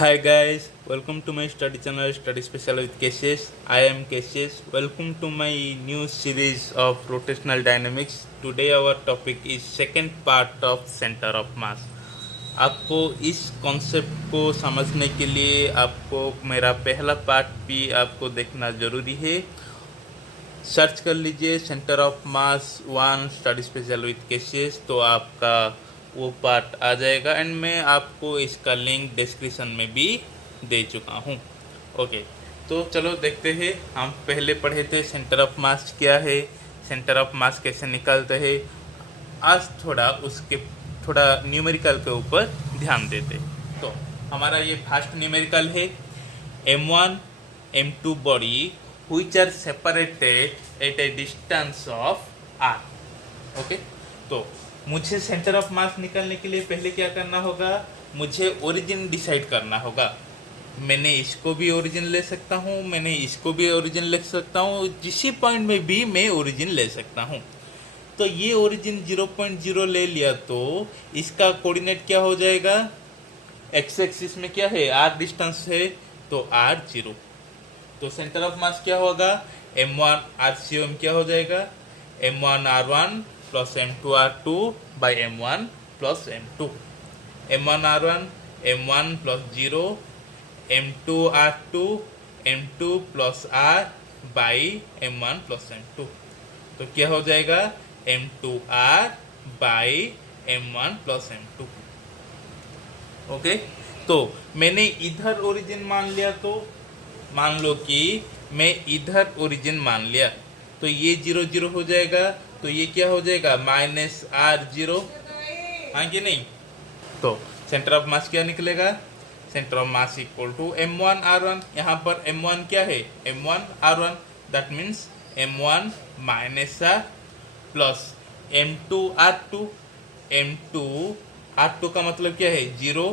Hi guys, welcome to my study channel Study Special with Cassius. I am Cassius. Welcome to my new series of rotational dynamics. Today our topic is second part of center of mass. आपको इस concept को समझने के लिए आपको मेरा पहला part भी आपको देखना ज़रूरी है. सर्च कर लीजिए centre of mass 1 study special with cases, तो आपका वो पार्ट आ जाएगा. एंड मैं आपको इसका लिंक डिस्क्रिप्शन में भी दे चुका हूँ. ओके, तो चलो देखते हैं. हम पहले पढ़े थे सेंटर ऑफ मास क्या है, सेंटर ऑफ मास कैसे निकालते हैं. आज थोड़ा न्यूमेरिकल के ऊपर ध्यान देते. तो हमारा ये फर्स्ट न्यूमेरिकल है M1 M2 body which are separated at a distance of r. Okay, तो मुझे सेंटर ऑफ मास निकालने के लिए पहले क्या करना होगा, मुझे ओरिजिन डिसाइड करना होगा. मैंने इसको भी ओरिजिन ले सकता हूँ, मैंने इसको भी ओरिजिन ले सकता हूँ, जिसी पॉइंट में भी मैं ओरिजिन ले सकता हूँ. तो ये ओरिजिन 0.0 ले लिया तो इसका कोऑर्डिनेट क्या हो जाएगा, एक्स एक्सिस में क्या है, r डिस्टेंस है, तो r0. तो सेंटर ऑफ मास क्या होगा, M1 RCM क्या हो जाएगा, M1 R1 plus M2 R2 by M1 plus M2. M1 R1 M1 plus 0, M2 R2 M2 plus R by M1 plus M2. तो क्या हो जाएगा, M2 R by M1 plus M2. Okay, तो मैंने इधर ओरिजिन मान लिया, तो मान लो कि मैं इधर ओरिजिन मान लिया, तो ये 0 0 हो जाएगा, तो ये क्या हो जाएगा -R0. हाँ कि नहीं. तो सेंटर ऑफ मास क्या निकलेगा, centre of mass equal to M1 R1. यहाँ पर M1 क्या है, M1 R1, that means M1 -R plus M2 R2. M2 R2 का मतलब क्या है, 0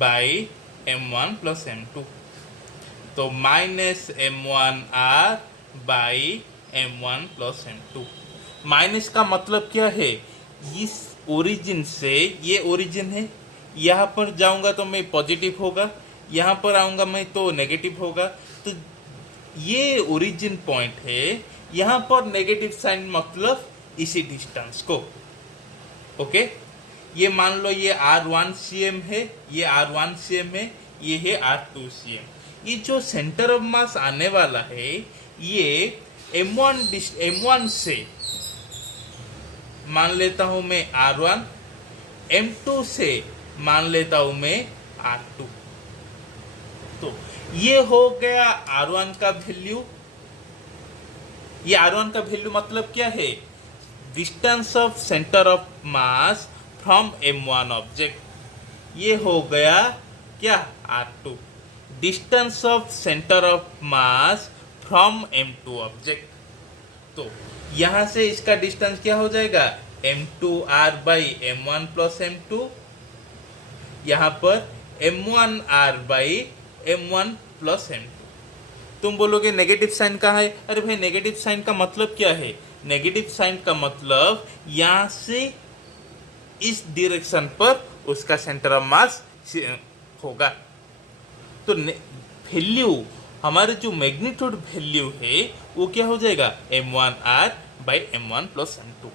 बाई M1 प्लस M2. तो -M1R by M1 plus M2. Minus का मतलब क्या है, इस ओरिजिन से, ये ओरिजिन है, यहाँ पर जाऊंगा तो मैं पॉजिटिव होगा, यहाँ पर आऊंगा मैं तो नेगेटिव होगा. तो ये ओरिजिन पॉइंट है, यहाँ पर नेगेटिव साइन मतलब इसी डिस्टेंस को. ओके, ये मान लो ये R1 cm है, ये R1 cm है, ये है R2 cm. ये जो सेंटर ऑफ मास आने वाला है, ये M1 से मान लेता हूं मैं R1, M2 से मान लेता हूं मैं R2. तो ये हो गया R1 का वैल्यू. ये R1 का वैल्यू मतलब क्या है, distance of centre of mass from M1 object. ये हो गया क्या, R2, distance of centre of mass from M2 object. तो यहां से इसका डिस्टेंस क्या हो जाएगा, M2R by M1 plus M2. यहां पर M1R by M1 plus M2. तुम बोलोगे नेगेटिव साइन कहाँ है. अरे भाई, नेगेटिव साइन का मतलब क्या है, नेगेटिव साइन का मतलब यहां से इस डायरेक्शन पर उसका सेंटर ऑफ मास होगा. तो वैल्यू, हमारे जो मैग्नीट्यूड वैल्यू है वो क्या हो जाएगा, M1R by M1 plus M2.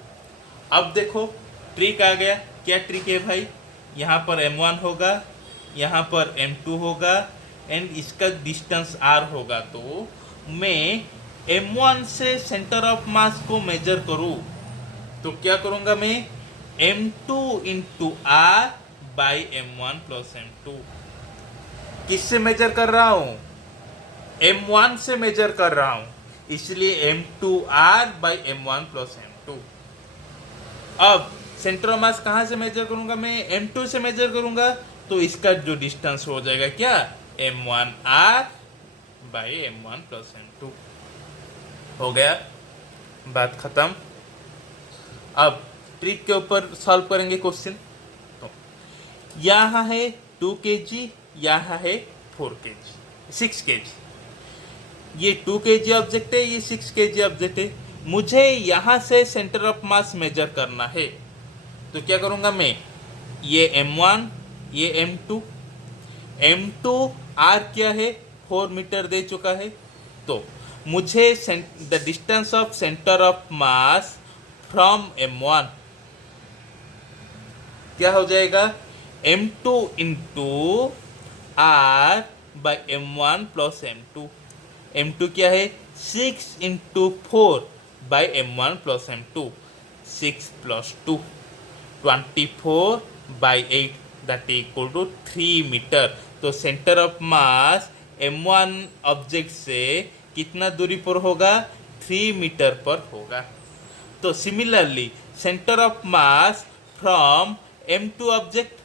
अब देखो ट्रिक आ गया. क्या ट्रिक है भाई, यहाँ पर M1 होगा, यहाँ पर M2 होगा, एंड इसका डिस्टेंस R होगा. तो मैं M1 से सेंटर ऑफ मास को मेजर करूँ तो क्या करूँगा, मैं M2 into R by M1 plus M2. किससे मेजर कर रहा हूं, M1 से मेजर कर रहा हूं, इसलिए M2R by M1 plus M2. अब सेंटर ऑफ मास कहां से मेजर करूंगा, मैं M2 से मेजर करूंगा, तो इसका जो डिस्टेंस हो जाएगा क्या, M1R by M1 plus M2. हो गया, बात खत्म. अब ट्रिक के ऊपर सॉल्व करेंगे क्वेश्चन. तो यहाँ है 2 kg, यहाँ है 4 kg, 6 kg. ये 2 kg ऑब्जेक्ट है, ये 6 kg ऑब्जेक्ट है. मुझे यहाँ से सेंटर ऑफ मास मेजर करना है, तो क्या करूँगा मैं, ये M1, ये M2, M2 R क्या है, 4 मीटर दे चुका है। तो मुझे the distance of centre of mass from M1 क्या हो जाएगा, M2 into R by M1 plus M2। M2 क्या है, 6 into 4 by M1 plus M2, 6 plus 2, 24 by 8 that equal to 3 metre. तो centre of mass M1 object से कितना दूरी पर होगा, 3 मीटर पर होगा। तो similarly centre of mass from M2 object,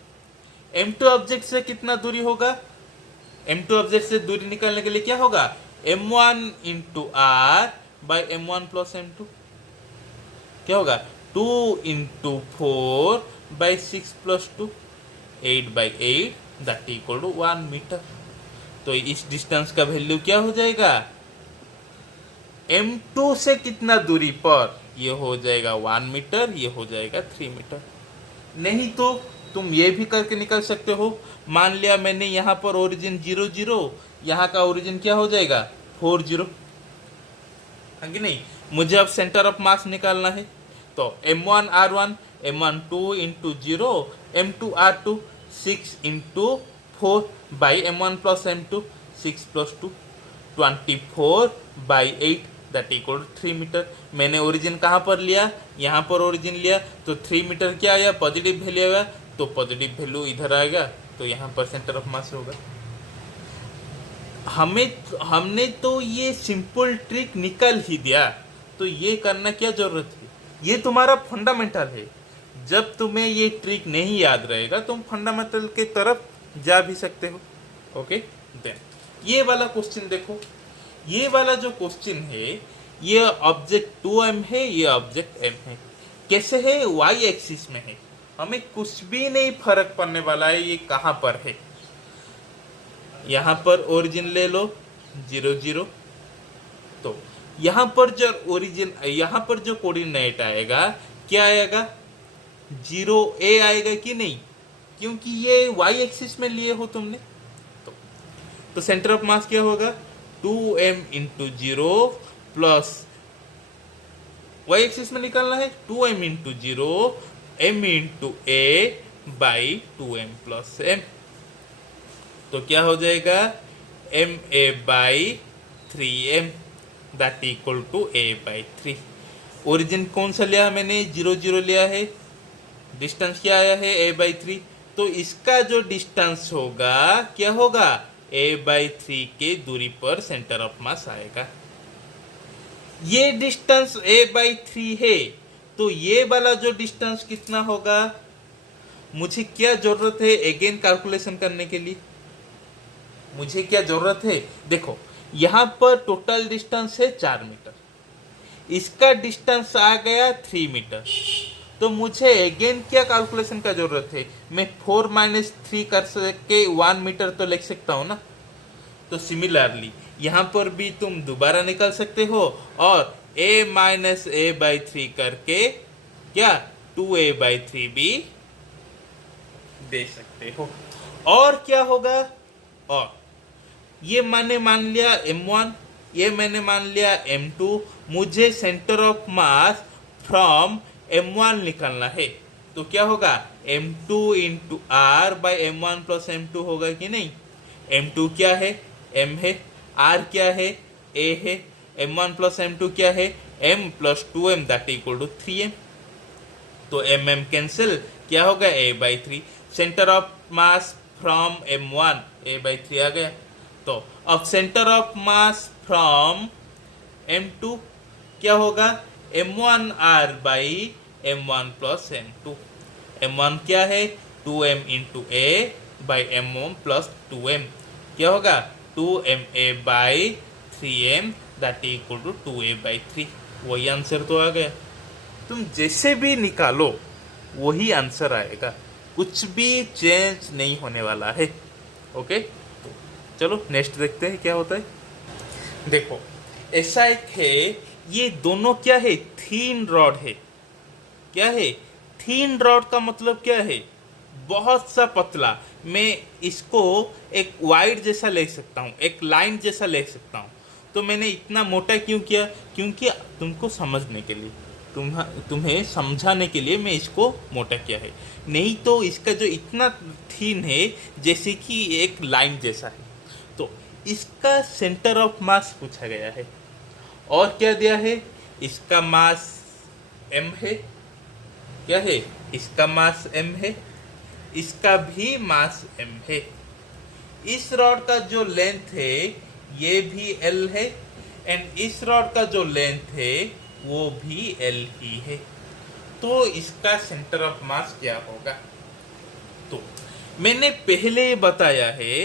M2 object से कितना दूरी होगा, M2 ऑब्जेक्ट से दूरी निकालने के लिए क्या होगा, M1 into R by M1 plus M2 क्या होगा, 2 into 4 by 6 plus 2, 8 by 8 that equal to 1 metre. तो इस डिस्टेंस का वैल्यू क्या हो जाएगा, M2 से कितना दूरी पर, ये हो जाएगा 1 मीटर, ये हो जाएगा 3 मीटर। नहीं तो तुम ये भी करके निकल सकते हो, मान लिया मैंने यहाँ पर ओरिजिन 0 0, यहाँ का ओरिजिन क्या हो जाएगा 4 0, है कि नहीं। मुझे अब सेंटर ऑफ मास निकालना है, तो M1 R1, M1 2 into 0, M2 R2 6 into 4 by M1 plus M2, 6 plus 2, 24 by 8 that equal 3 metre. मैंने ओरिजिन कहाँ पर लिया, यहाँ पर ओरिजिन लिया, तो 3 मीटर क्या आया, पॉजिटिव वैल्यू आया, तो पॉजिटिव वैल्यू इधर आएगा, तो यहाँ पर सेंटर ऑफ मास होगा। हमने तो ये सिंपल ट्रिक निकाल ही दिया, तो ये करना क्या जरूरत है, ये तुम्हारा फंडामेंटल है। जब तुम्हें ये ट्रिक नहीं याद रहेगा तुम फंडामेंटल के तरफ जा भी सकते हो। ओके, देन ये वाला क्वेश्चन देखो, ये वाला जो क्वेश्चन है, ये ऑब्जेक्ट 2m है, ये ऑब्जेक्ट m है। कैसे है, y एक्सिस में है, हमें कुछ भी नहीं फर्क पड़ने वाला है ये कहां पर है। यहां पर ओरिजिन ले लो 0 0, तो यहां पर जो ओरिजिन, यहां पर जो कोऑर्डिनेट आएगा क्या आएगा, 0a आएगा कि नहीं, क्योंकि ये y एक्सिस में लिए हो तुमने। तो सेंटर ऑफ मास क्या होगा, 2m into 0 plus y axis में निकालना है 2m into 0 m into a by 2m plus m। तो क्या हो जाएगा, ma by 3m that equal to a by 3। Origin कौन सा लिया मैंने, 0 0 लिया है, डिस्टेंस क्या आया है a बाई 3, तो इसका जो डिस्टेंस होगा क्या होगा, a बाई 3 के दूरी पर सेंटर ऑफ मास आएगा। ये डिस्टेंस a बाई 3 है, तो ये वाला जो डिस्टेंस कितना होगा, मुझे क्या जरूरत है अगेन कैलकुलेशन करने के लिए, मुझे क्या जरूरत है, देखो यहां पर टोटल डिस्टेंस है 4 मीटर, इसका डिस्टेंस आ गया 3 मीटर, तो मुझे अगेन क्या कैलकुलेशन का जरूरत है, मैं 4 माइनस 3 कर सके 1 मीटर तो लिख सकता हूं ना। तो सिमिलरली यहां पर भी तुम दोबारा निकाल सकते हो, और a माइनस a बाई 3 करके क्या 2a बाई 3 भी दे सकते हो। और क्या होगा, और ये मैंने मान लिया M1, ये मैंने मान लिया M2, मुझे centre of mass from M1 निकालना है, तो क्या होगा, M2 into R by M1 plus M2 होगा कि नहीं। M2 क्या है, M है, R क्या है, A है, M1 प्लस M2 क्या है, M plus 2M that equal to 3M। तो M कैंसिल, क्या होगा A by 3, centre of mass from M1 A by 3 आ गया। तो अब centre of mass from M2 क्या होगा, M1 R by M1 plus M2। M1 क्या है, 2M into A by M1 plus 2M क्या होगा, 2MA by 3M that equal to 2A by 3। वही आंसर तो आ गया, तुम जैसे भी निकालो वही आंसर आएगा, कुछ भी चेंज नहीं होने वाला है। ओके, चलो नेक्स्ट देखते हैं क्या होता है। देखो ऐसा एक है, ये दोनों क्या है, थीन रॉड है। क्या है, थीन रॉड का मतलब क्या है, बहुत सा पतला, मैं इसको एक वाइड जैसा ले सकता हूँ, एक लाइन जैसा ले सकता हूँ। तो मैंने इतना मोटा क्यों किया? क्योंकि तुमको समझने के लिए, तुम्हें समझाने के लिए मैं इसको मोटा किया है। नहीं तो इसका जो इतना थीन है जैसे कि एक लाइन जैसा है। तो इसका सेंटर ऑफ मास पूछा गया है। और क्या दिया है? इसका मास m है। क्या है? इसका मास m है। इसका भी मास m है। इस रॉड का जो लेंथ है ये भी l है, एंड इस रॉड का जो लेंथ है वो भी l ही है। तो इसका सेंटर ऑफ मास क्या होगा? तो मैंने पहले बताया है,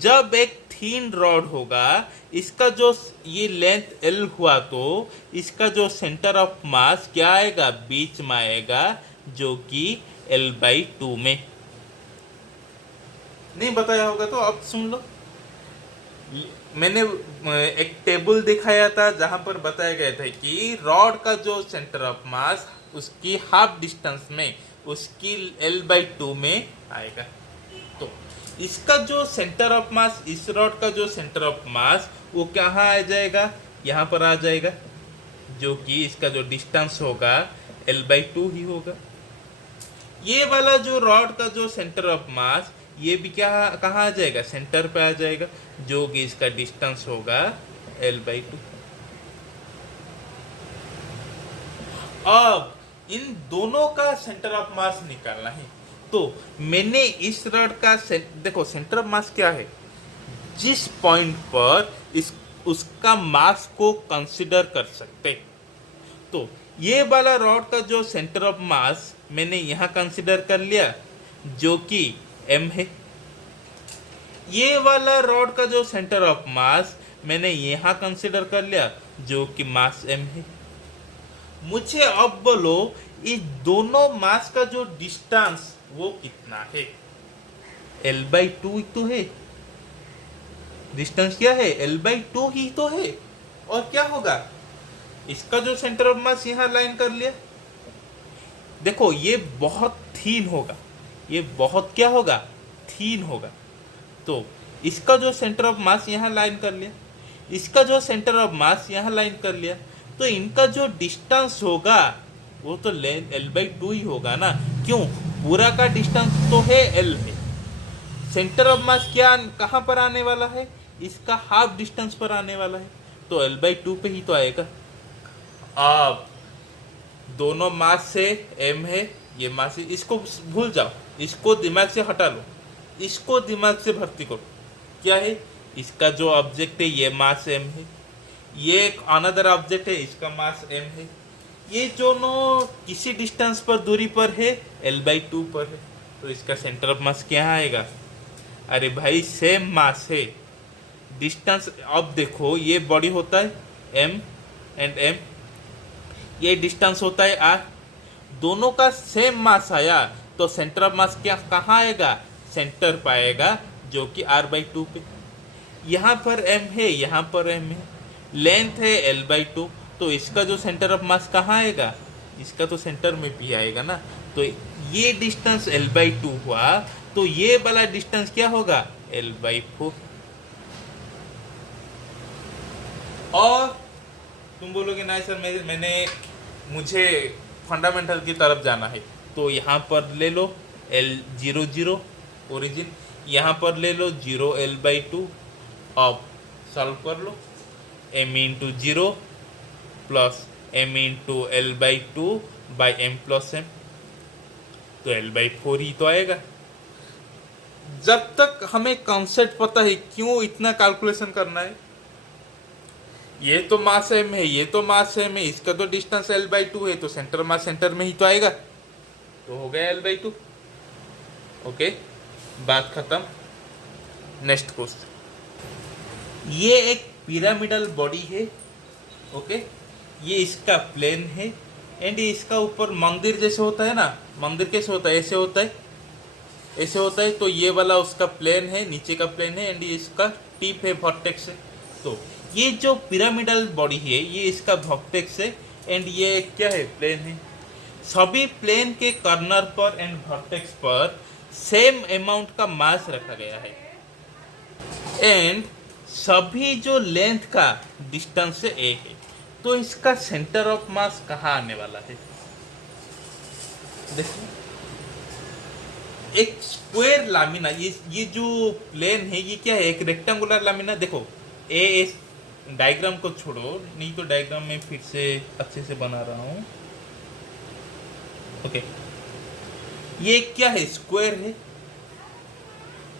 जब एक थीन रॉड होगा, इसका जो ये लेंथ l हुआ, तो इसका जो सेंटर ऑफ मास क्या आएगा? बीच में आएगा, जो कि l/2 में। नहीं बताया होगा तो अब सुन लो। मैंने एक टेबल दिखाया था जहां पर बताया गया था कि रॉड का जो सेंटर ऑफ मास उसकी हाफ डिस्टेंस में, उसकी l/2 में आएगा। तो इसका जो सेंटर ऑफ मास, इस रॉड का जो सेंटर ऑफ मास वो कहाँ आ जाएगा? यहाँ पर आ जाएगा, जो कि इसका जो डिस्टेंस होगा l/2 ही होगा। ये वाला जो रॉड का जो सेंटर ऑफ मास, ये भी क्या कहाँ आ जाएगा? सेंटर पे आ जाएगा, जो कि इसका डिस्टेंस होगा l/2। अब इन दोनों का सेंटर ऑफ मास निकालना है। तो मैंने इस रॉड का देखो सेंटर ऑफ मास क्या है, जिस पॉइंट पर इस उसका मास को कंसीडर कर सकते। तो ये वाला रॉड का जो सेंटर ऑफ मास मैंने यहाँ कंसीडर कर लिया, जो कि m है। ये वाला रॉड का जो सेंटर ऑफ मास मैंने यहाँ कंसीडर कर लिया, जो कि मास m है। मुझे अब बोलो, इस दोनों मास का जो डिस्टेंस वो कितना है? l/2 तो है। डिस्टेंस क्या है? l/2 ही तो है। और क्या होगा? इसका जो सेंटर ऑफ मास यहाँ लाइन कर लिया। देखो ये बहुत थीन होगा, ये बहुत क्या होगा? थीन होगा। तो इसका जो सेंटर ऑफ मास यहाँ लाइन कर लिया, इसका जो सेंटर ऑफ मास यहाँ लाइन कर लिया। तो इनका जो डिस्टेंस होगा वो तो l/2 ही होगा ना। क्यों? पूरा का डिस्टेंस तो है l है। सेंटर ऑफ मास क्या कहाँ पर आने वाला है? इसका हाफ डिस्टेंस पर आने वाला है, तो l/2 पे ही तो आएगा। अब दोनों मास से m है, ये मास, इसको भूल जाओ, इसको दिमाग से हटा लो, इसको दिमाग से भर्ती करो। क्या है? इसका जो ऑब्जेक्ट है ये मास m है, ये एक अनदर ऑब्जेक्ट है, इसका मास m है। ये दोनों किसी डिस्टेंस पर दूरी पर है, l/2 पर है। तो इसका सेंटर ऑफ मास क्या आएगा? अरे भाई सेम मास है, डिस्टेंस। अब देखो ये बॉडी होता है m एंड m, ये डिस्टेंस होता है r। दोनों का सेम मास आया तो सेंटर ऑफ मास क्या कहाँ आएगा? सेंटर पाएगा, जो कि r/2 पे। यहाँ पर m है, यहाँ पर m है, लेंथ है l/2, तो इसका जो सेंटर ऑफ मास कहाँ आएगा? इसका तो सेंटर में भी आएगा ना। तो ये डिस्टेंस l/2 हुआ, तो ये वाला डिस्टेंस क्या होगा? l/4। और तुम बोलोगे नहीं सर मुझे फंडामेंटल की तरफ जाना है, तो यहाँ पर ले लो l0 ओरिजिन, यहाँ पर ले लो 0 l/2। अब सॉल्व कर लो, m/0 plus m/l/2 by m+m, तो l/4 ही तो आएगा। जब तक हमें कॉन्सेप्ट पता है, क्यों इतना कैलकुलेशन करना है? ये तो मास m है, ये तो मास m है, इसका तो डिस्टेंस l/2 है, तो सेंटर मास सेंटर में ही तो आएगा, तो हो गया l/2। ओके, बात खत्म। Next question. ये एक पिरामिडल बॉडी है, ओके, ये इसका प्लेन है, एंड इसका ऊपर मंदिर जैसे होता है ना। मंदिर कैसे होता है? ऐसे होता है, ऐसे होता है। तो ये वाला उसका प्लेन है, नीचे का प्लेन है, एंड ये इसका टिप है, वर्टेक्स है। तो ये जो पिरामिडल बॉडी है ये इसका वर्टेक्स है, एंड ये क्या है? प्लेन है। सभी प्लेन के कॉर्नर पर एंड वर्टेक्स पर सेम अमाउंट का मास रखा गया है एंड सभी जो लेंथ का डिस्टेंस से ए है, तो इसका सेंटर ऑफ मास कहाँ आने वाला है? देखो, एक स्क्वायर लामिना, ये जो प्लेन है ये क्या है? एक रेक्टेंगुलर लामिना। देखो ए इस डायग्राम को छोड़ो, नहीं तो डायग्राम में फिर से अच्छे से बना रहा हूं। ओके, ये क्या है? स्क्वायर है।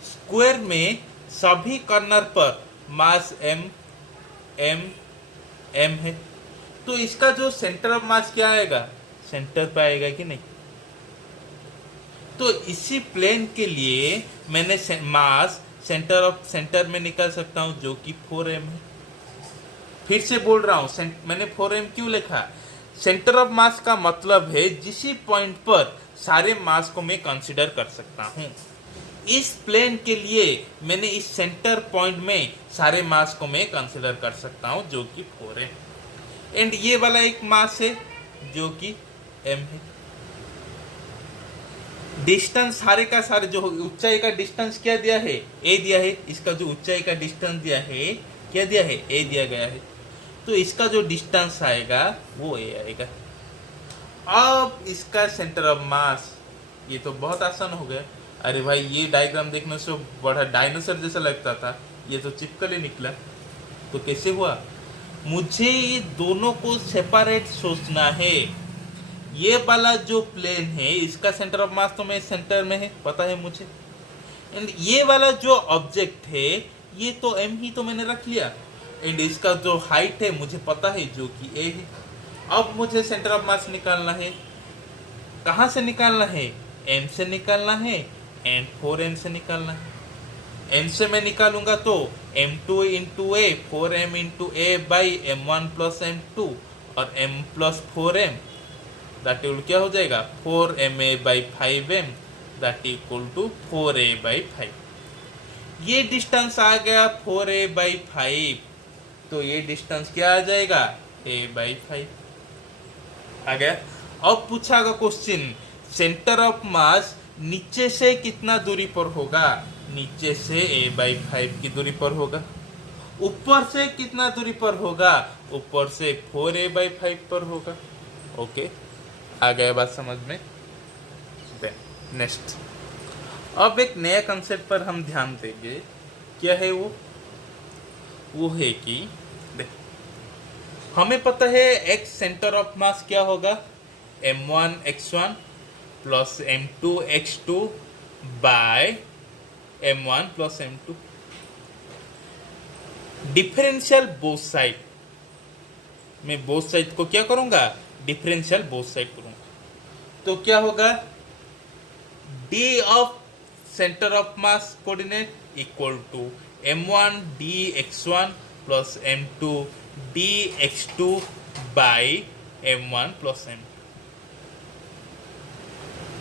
स्क्वायर में सभी कॉर्नर पर मास एम एम एम है, तो इसका जो सेंटर ऑफ मास क्या आएगा? सेंटर पे आएगा कि नहीं? तो इसी प्लेन के लिए मैंने मास सेंटर में निकाल सकता हूं, जो कि 4m है। फिर से बोल रहा हूं, मैंने 4m क्यों लिखा? सेंटर ऑफ मास का मतलब है जिस पॉइंट पर सारे मास को मैं कंसीडर कर सकता हूं। इस प्लेन के लिए मैंने इस सेंटर पॉइंट में सारे मास को मैं कंसीडर कर सकता हूं, जो कि 4m। एंड ये वाला एक मास है जो कि m है। डिस्टेंस सारे का सारे, जो ऊंचाई का डिस्टेंस क्या दिया है? a दिया है। इसका जो ऊंचाई का डिस्टेंस दिया है, क्या दिया है? a दिया गया है। तो इसका जो डिस्टेंस आएगा वो a आएगा। अब इसका सेंटर ऑफ मास, ये तो बहुत आसान हो गया। अरे भाई, ये डायग्राम देखने से बड़ा डायनासोर जैसा लगता था, ये तो चिपकल ही निकला। तो कैसे हुआ? मुझे ये दोनों को सेपरेट सोचना है। ये वाला जो प्लेन है, इसका सेंटर ऑफ मास तो मैं सेंटर में है, पता है मुझे। एंड ये वाला जो ऑब्जेक्ट है, ये तो m ही तो मैंने रख लिया। एंड इसका जो हाइट है मुझे पता है, जो कि a है। अब मुझे सेंटर ऑफ मास निकालना है। कहाँ से निकालना है? m से निकालना है एंड 4m से निकालना है। m से मैं निकालूंगा तो m2 into a, 4m into a by m1 plus m2 और m plus 4m, that equal क्या हो जाएगा? 4ma by 5m, that equal to 4a by 5। ये डिस्टेंस आ गया 4a बाई 5, तो ये डिस्टेंस क्या आ जाएगा? a बाई 5 आ गया। अब पूछा गया क्वेश्चन, सेंटर ऑफ मास नीचे से कितना दूरी पर होगा? नीचे से a बाई 5 की दूरी पर होगा। ऊपर से कितना दूरी पर होगा? ऊपर से 4a बाई 5 पर होगा। ओके, आ गया बात समझ में? नेक्स्ट, अब एक नया कंसेप्ट पर हम ध्यान देंगे। क्या है वो? वो है कि देख, हमें पता है x सेंटर ऑफ मास क्या होगा? m1 x1 plus m2 x2 by m1 plus m2। Differential both side, मैं बोथ साइड को क्या करूंगा? डिफरेंशियल बोथ साइड करूंगा। तो क्या होगा? d of centre of mass coordinate equal to m1 dx1 plus m2 dx2 by m1 plus m2।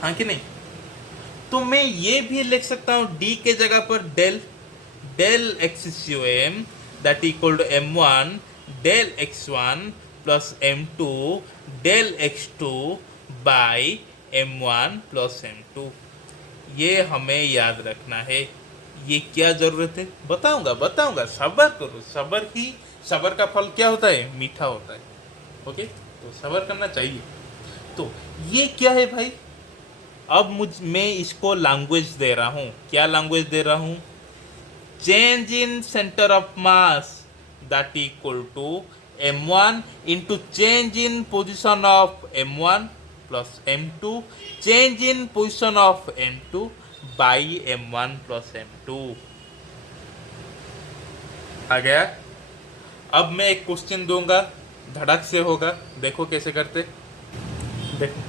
हाँ कि नहीं? तो मैं ये भी लिख सकता हूं d के जगह पर del xcom, that equal to m1 del x1 plus m2 del x2 by m1 plus m2। ये हमें याद रखना है। ये क्या जरूरत है? बताऊंगा, सबर करो। सबर का फल क्या होता है? मीठा होता है। ओके, तो सबर करना चाहिए। तो ये क्या है भाई? अब मैं इसको लैंग्वेज दे रहा हूं। क्या लैंग्वेज दे रहा हूं? Change in centre of mass, that equal to m1 into change in position of m1 plus m2 change in position of m2 by m1 plus m2। आ गया? अब मैं एक क्वेश्चन दूंगा, धड़क से होगा। देखो कैसे करते। देखो,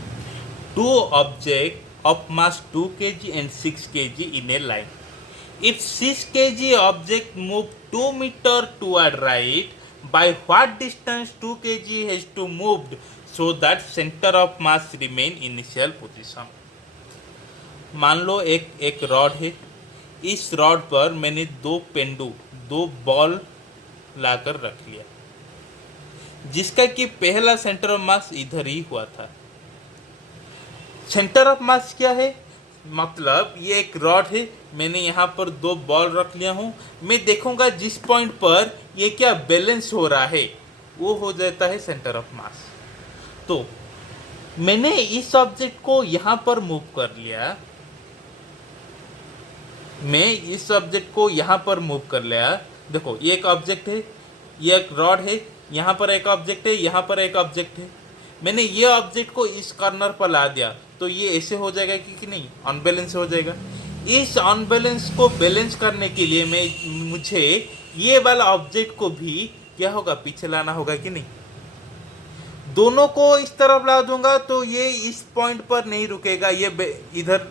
to object of mass 2 kg and 6 kg in a line. If 6 kg object move 2 meter toward right, by what distance 2 kg has to moved so that center of mass remain initial position? मान लो एक rod है। इस rod पर मैंने दो ball लाकर रख लिया, जिसका कि पहला सेंटर ऑफ मास इधर ही हुआ था। सेंटर ऑफ मास क्या है? मतलब ये एक रॉड है, मैंने यहाँ पर दो बॉल रख लिया हूँ, मैं देखूंगा जिस पॉइंट पर ये क्या बैलेंस हो रहा है वो हो जाता है सेंटर ऑफ मास। तो मैंने इस ऑब्जेक्ट को यहाँ पर मूव कर लिया, मैं इस ऑब्जेक्ट को यहाँ पर मूव कर लिया। देखो ये एक ऑब्जेक्ट है, ये एक रॉड है, यहाँ पर एक ऑब्जेक्ट है, यहाँ पर एक ऑब्जेक्ट है। मैंने ये ऑब्जेक्ट को इस कॉर्नर पर ला दिया तो ये ऐसे हो जाएगा कि नहीं, अनबैलेंस हो जाएगा। इस अनबैलेंस को बैलेंस करने के लिए मुझे ये वाला ऑब्जेक्ट को भी क्या होगा, पीछे लाना होगा कि नहीं। दोनों को इस तरफ ला दूंगा तो ये इस पॉइंट पर नहीं रुकेगा, ये इधर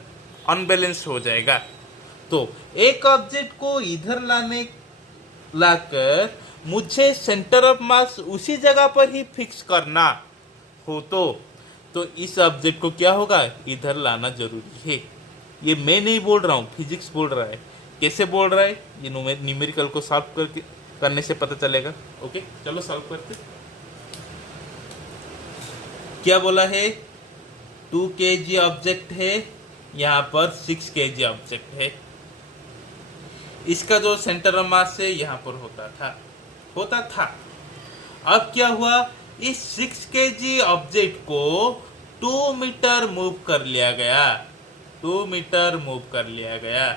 अनबैलेंस हो जाएगा। तो एक ऑब्जेक्ट को इधर लाकर मुझे सेंटर ऑफ मास उसी जगह पर ही फिक्स करना हो तो इस ऑब्जेक्ट को क्या होगा, इधर लाना जरूरी है। ये मैं नहीं बोल रहा हूँ, फिजिक्स बोल रहा है। कैसे बोल रहा है ये न्यूमेरिकल को सॉल्व करने से पता चलेगा। ओके चलो सॉल्व करते। क्या बोला है, 2 kg ऑब्जेक्ट है, यहाँ पर 6 kg ऑब्जेक्ट है। इसका जो सेंटर ऑफ मास है यहाँ पर होता था। अब क्या हुआ, इस 6 kg ऑब्जेक्ट को 2 मीटर मूव कर लिया गया, 2 मीटर मूव कर लिया गया।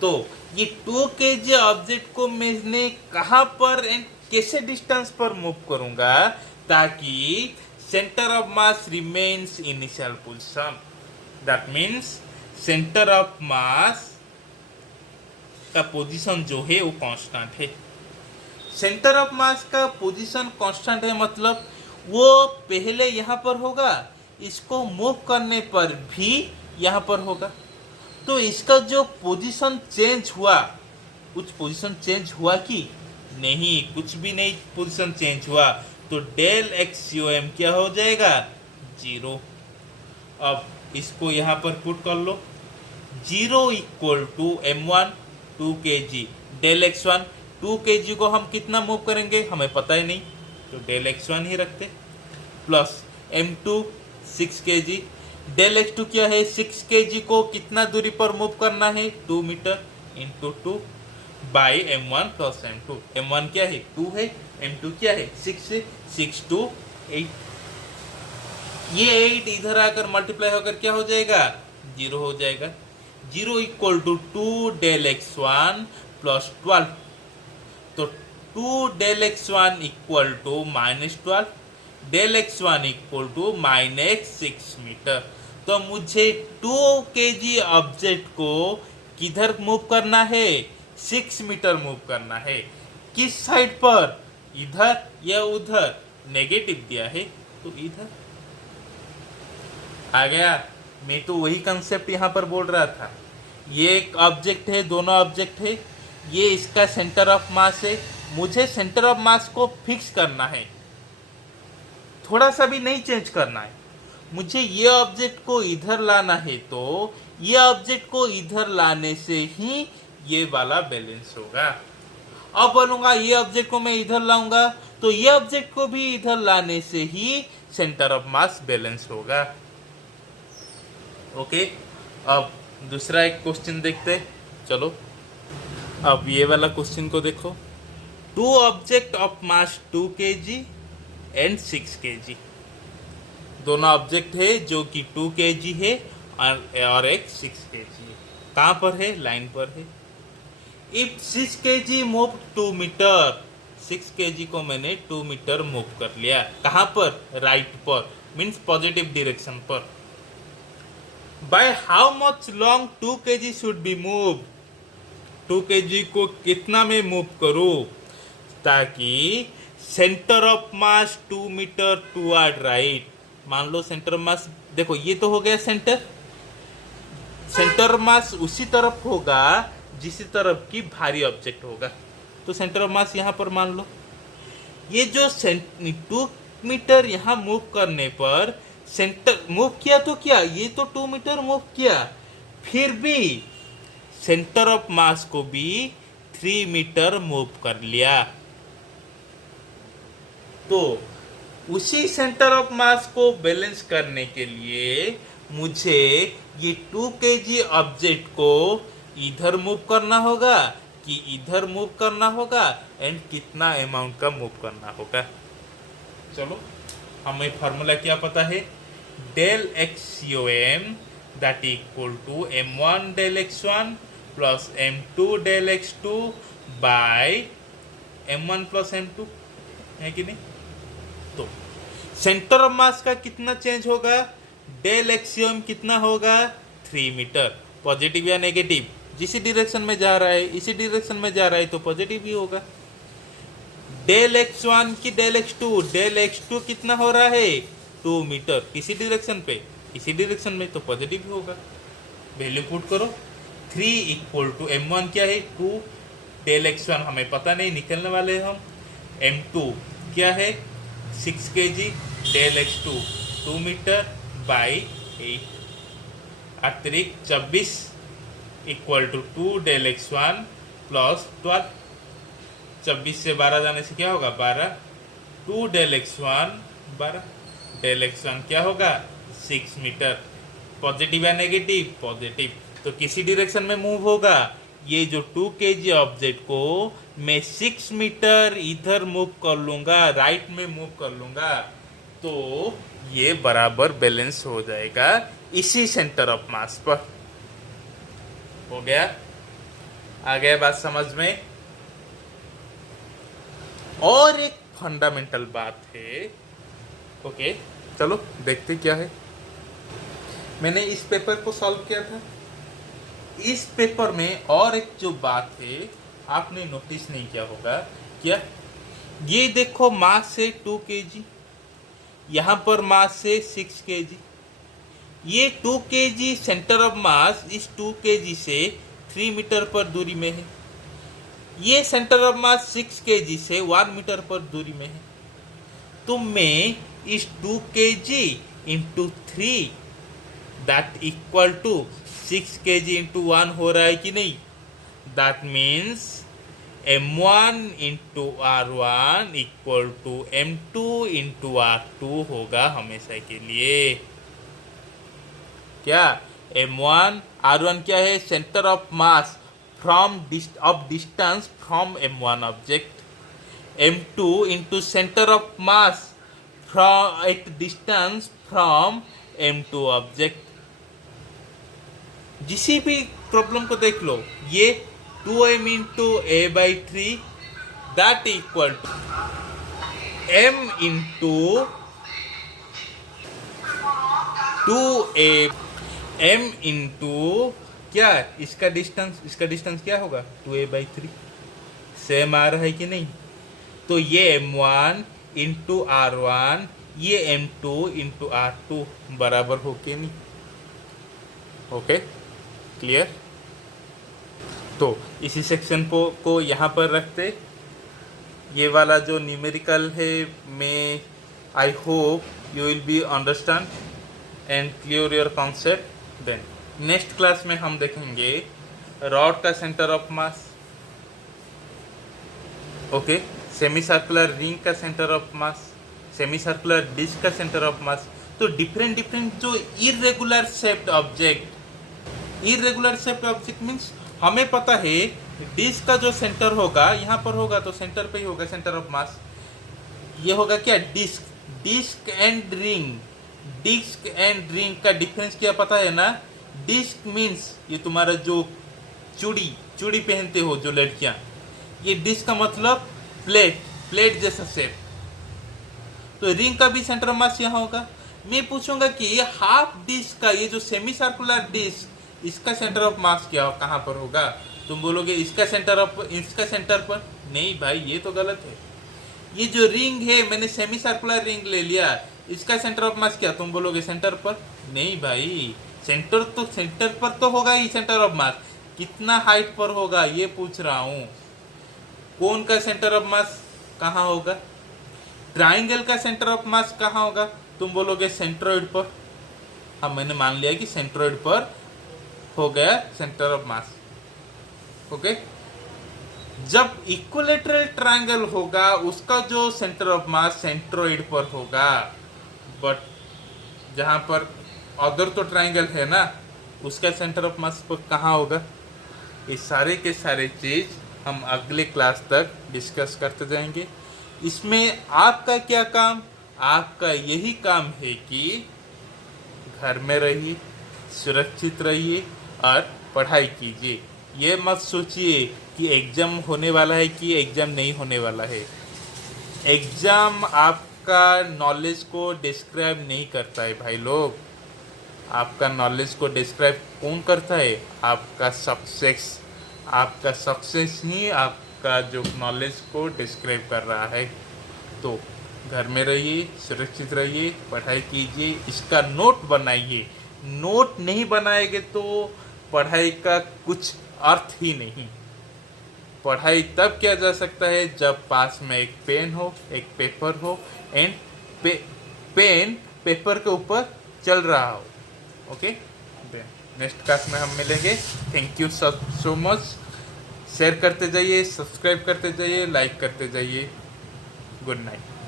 तो ये 2 kg ऑब्जेक्ट को मैंने कहां पर एंड कैसे डिस्टेंस पर मूव करूंगा ताकि centre of mass remains initial position. That means centre of मास का पोजीशन जो है वो कांस्टेंट है। सेंटर ऑफ मास का पोजीशन कांस्टेंट है मतलब वो पहले यहाँ पर होगा, इसको मूव करने पर भी यहाँ पर होगा। तो इसका जो पोजीशन चेंज हुआ, कुछ पोजीशन चेंज हुआ कि नहीं, कुछ भी नहीं पोजीशन चेंज हुआ। तो डेल एक्स यू एम क्या हो जाएगा, 0। अब इसको यहाँ पर पुट कर लो, 0 equal to m1 2 kg, del x1 2 kg को हम कितना मूव करेंगे हमें पता ही नहीं, तो डेल x1 ही रखते, plus m2 6 kg, del x2 क्या है, 6 kg को कितना दूरी पर मूव करना है, 2 metre into 2 by m1 plus m2। m1 क्या है, 2 है, m2 क्या है, 6 है, 6 2 8। ये 8 इधर आकर मल्टीप्लाई होकर क्या हो जाएगा, 0 हो जाएगा। 0 equal to 2 del x1 plus 12, तो 2 डेल x1 इक्वल टू -12, डेल x1 इक्वल टू -6 मीटर। तो मुझे 2 kg ऑब्जेक्ट को किधर मूव करना है, 6 मीटर मूव करना है। किस साइड पर, इधर या उधर, नेगेटिव दिया है तो इधर आ गया। मैं तो वही कंसेप्ट यहाँ पर बोल रहा था। ये एक ऑब्जेक्ट है, दोनों ऑब्जेक्ट है, ये इसका सेंटर ऑफ मास है, मुझे सेंटर ऑफ मास को फिक्स करना है, थोड़ा सा भी नहीं चेंज करना है। मुझे ये ऑब्जेक्ट को इधर लाना है तो ये ऑब्जेक्ट को इधर लाने से ही ये वाला बैलेंस होगा। अब बोलूंगा ये ऑब्जेक्ट को मैं इधर लाऊंगा तो ये ऑब्जेक्ट को भी इधर लाने से ही सेंटर ऑफ मास बैलेंस होगा। ओके, अब दूसरा एक क्वेश्चन देखते हैं। चलो अब ये वाला क्वेश्चन को देखो, 2 object of mass 2 kg and 6 kg, दोनों ऑब्जेक्ट है जो कि 2 kg है और एक 6 kg है। कहाँ पर है, लाइन पर है। If 6 kg move 2 metre, 6 kg को मैंने 2 मीटर मूव कर लिया, कहाँ पर, राइट पर, मीन्स पॉजिटिव डायरेक्शन पर। By how much long 2 kg should be moved? 2 kg को कितना में मूव करूं ताकि centre of mass 2 metre toward right. मान लो सेंटर ऑफ मास, देखो ये तो हो गया सेंटर मास उसी तरफ होगा जिस तरफ की भारी ऑब्जेक्ट होगा। तो सेंटर ऑफ मास यहाँ पर मान लो, ये जो 2 मीटर यहाँ मूव करने पर सेंटर मूव किया तो क्या, ये तो 2 मीटर मूव किया, फिर भी सेंटर ऑफ मास को भी 3 मीटर मूव कर लिया। तो उसी सेंटर ऑफ मास को बैलेंस करने के लिए मुझे ये 2 kg ऑब्जेक्ट को इधर मूव करना होगा कि इधर मूव करना होगा एंड कितना अमाउंट का मूव करना होगा। चलो हमें फार्मूला क्या पता है, del X C O M that equal to m1 del x1 plus m2 del x2 by m1 plus m2, है कि नहीं। तो सेंटर ऑफ मास का कितना चेंज होगा, डेल एक्सियम कितना होगा 3 मीटर, पॉजिटिव या नेगेटिव, जिस डायरेक्शन में जा रहा है इसी डायरेक्शन में जा रहा है तो पॉजिटिव ही होगा। डेल x1 की डेल x2 कितना हो रहा है 2 मीटर, किसी डायरेक्शन पे इसी डायरेक्शन में तो पॉजिटिव ही होगा। वैल्यू पुट करो, 3 इक्वल टू m1 क्या है 2, डेल x1 हमें पता नहीं निकलने वाले हम, m2 क्या है 6 kg, del x2 2 metre by 8 अतिरिक्त 24 equal to 2 del x1 plus 12, 24 से 12 जाने से क्या होगा 12, 2 डेल x1 12, डेल x1 क्या होगा 6 मीटर, पॉजिटिव या नेगेटिव पॉजिटिव, तो किसी डायरेक्शन में मूव होगा। ये जो 2 kg ऑब्जेक्ट को मैं 6 मीटर इधर मूव कर लूंगा, राइट में मूव कर लूंगा, तो ये बराबर बैलेंस हो जाएगा इसी सेंटर ऑफ मास पर। हो गया, आ गया बात समझ में। और एक फंडामेंटल बात है, ओके चलो देखते क्या है। मैंने इस पेपर को सॉल्व किया था, इस पेपर में और एक जो बात है आपने नोटिस नहीं किया होगा, क्या ये देखो मास से 2 kg, यहाँ पर मास से 6 kg, ये 2 kg सेंटर ऑफ मास इस 2 kg से 3 मीटर पर दूरी में है, ये सेंटर ऑफ मास 6 kg से 1 मीटर पर दूरी में है। तो मैं इस 2 kg into 3 that equal to 6 kg into 1 हो रहा है कि नहीं, that means m1 into r1 equal to m2 into r2 होगा हमेशा के लिए। क्या m1 r1 क्या है, centre of mass from distance from m1 object, m2 into centre of mass from at distance from m2 object. जिसी भी problem को देख लो, ये 2m into a by 3 that equal to m into 2a, m into क्या इसका distance क्या होगा 2a बाई 3, सेम आ रहा है कि नहीं। तो ये m1 इंटू r1, ये m2 इंटू r2 बराबर हो के नहीं, ओके क्लियर। तो इसी सेक्शन को यहाँ पर रखते, ये वाला जो न्यूमेरिकल है मैं I hope you will be understand and clear your concept. Then next class में हम देखेंगे रॉड का centre of mass, okay, semi circular ring का centre of mass, semi circular disc का सेंटर ऑफ मास। तो different जो irregular shaped object means हमें पता है डिस्क का जो सेंटर होगा यहाँ पर होगा, तो सेंटर पे ही होगा सेंटर ऑफ मास। ये होगा क्या डिस्क एंड रिंग का डिफरेंस क्या पता है ना। डिस्क मीन्स ये तुम्हारा जो चूड़ी पहनते हो जो लड़कियां, ये डिस्क का मतलब प्लेट जैसा शेप। तो रिंग का भी सेंटर ऑफ मास यहाँ होगा। मैं पूछूंगा कि ये हाफ डिस्क का, ये जो सेमी सर्कुलर डिस्क, इसका सेंटर ऑफ मास क्या कहाँ पर होगा। तुम बोलोगे इसका सेंटर पर, नहीं भाई ये तो गलत है। ये जो रिंग है मैंने सेमी सर्कुलर रिंग ले लिया, इसका सेंटर ऑफ मास क्या, तुम बोलोगे सेंटर पर, नहीं भाई सेंटर पर तो होगा ही सेंटर ऑफ मास, कितना हाइट पर होगा ये पूछ रहा हूँ। कोन का सेंटर ऑफ मास कहाँ होगा, ट्राइंगल का सेंटर ऑफ मास कहाँ होगा, तुम बोलोगे सेंट्रोइड पर। हाँ मैंने मान लिया कि सेंट्रोइड पर हो गया सेंटर ऑफ मास, ओके। जब इक्विलेटरल ट्रायंगल होगा उसका जो सेंटर ऑफ मास सेंट्रोइड पर होगा, बट जहां पर अदर तो ट्राइंगल है ना, उसका सेंटर ऑफ मास कहाँ होगा? ये सारे के सारे चीज हम अगले क्लास तक डिस्कस करते जाएंगे। इसमें आपका क्या काम? आपका यही काम है कि घर में रहिए, सुरक्षित रहिए और पढ़ाई कीजिए। ये मत सोचिए कि एग्जाम होने वाला है कि एग्जाम नहीं होने वाला है। एग्जाम आपका नॉलेज को डिस्क्राइब नहीं करता है भाई लोग। आपका नॉलेज को डिस्क्राइब कौन करता है? आपका सक्सेस। आपका सक्सेस ही आपका जो नॉलेज को डिस्क्राइब कर रहा है। तो घर में रहिए, सुरक्षित रहिए, पढ़ाई कीजिए, इसका नोट बनाइए। नोट नहीं बनाएंगे तो पढ़ाई का कुछ अर्थ ही नहीं। पढ़ाई तब किया जा सकता है जब पास में एक पेन हो, एक पेपर हो एंड पेन पेपर के ऊपर चल रहा हो। ओके, नेक्स्ट क्लास में हम मिलेंगे। Thank you so much. Share करते जाइए, सब्सक्राइब करते जाइए, लाइक करते जाइए। Good night.